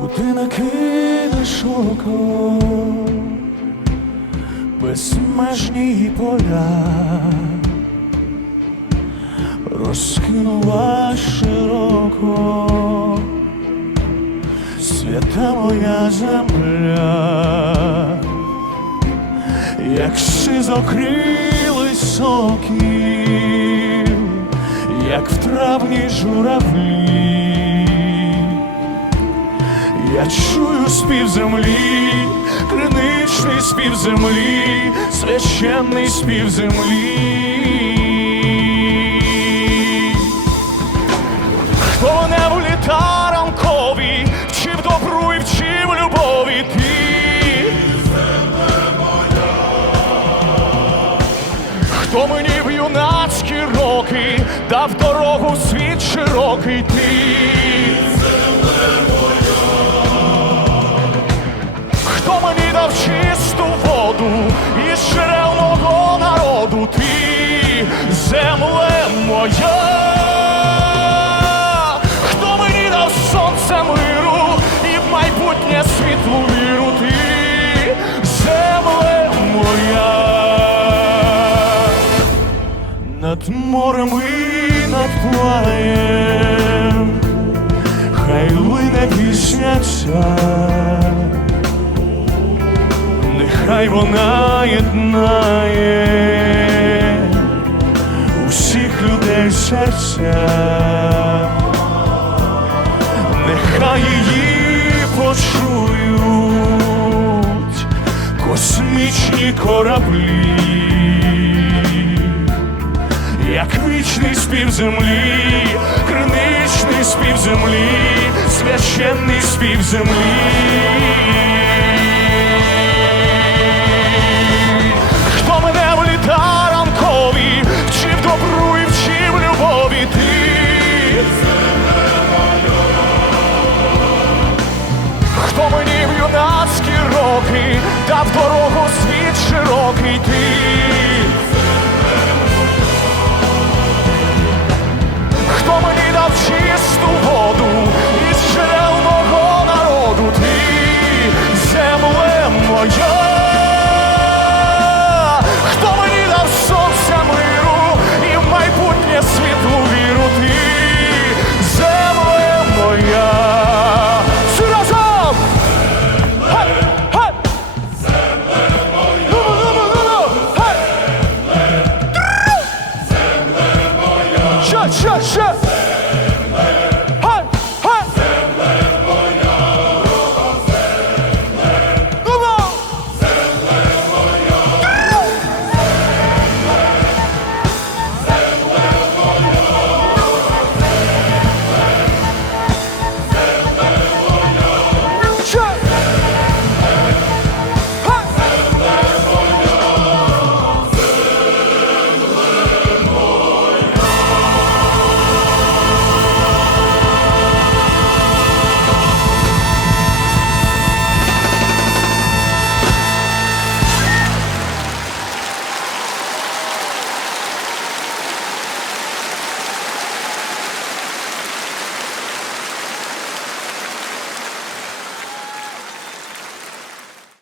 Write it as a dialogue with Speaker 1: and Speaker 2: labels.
Speaker 1: куди накинеш око, безмежні поля, розкинула широко, свята моя земля, як шизокрилий сокіл, як в травні журавлі. Я чую спів землі, криничний спів землі, священний спів землі. Хто мене в літа ранкові, вчив добру і вчив любові ти. Хто мені в юнацькі роки дав дорогу в світ широкий ти. Над морем і над плаєм, хай лине пісня ця. Нехай вона єднає усіх людей серця, нехай її почують космічні кораблі, спів землі, криничний спів землі, священний спів землі. Хто мене в літа ранкові вчив добру і вчив любові ти. Хто мені в юнацькі роки дав дорогу світ широкий ти. shut, shut.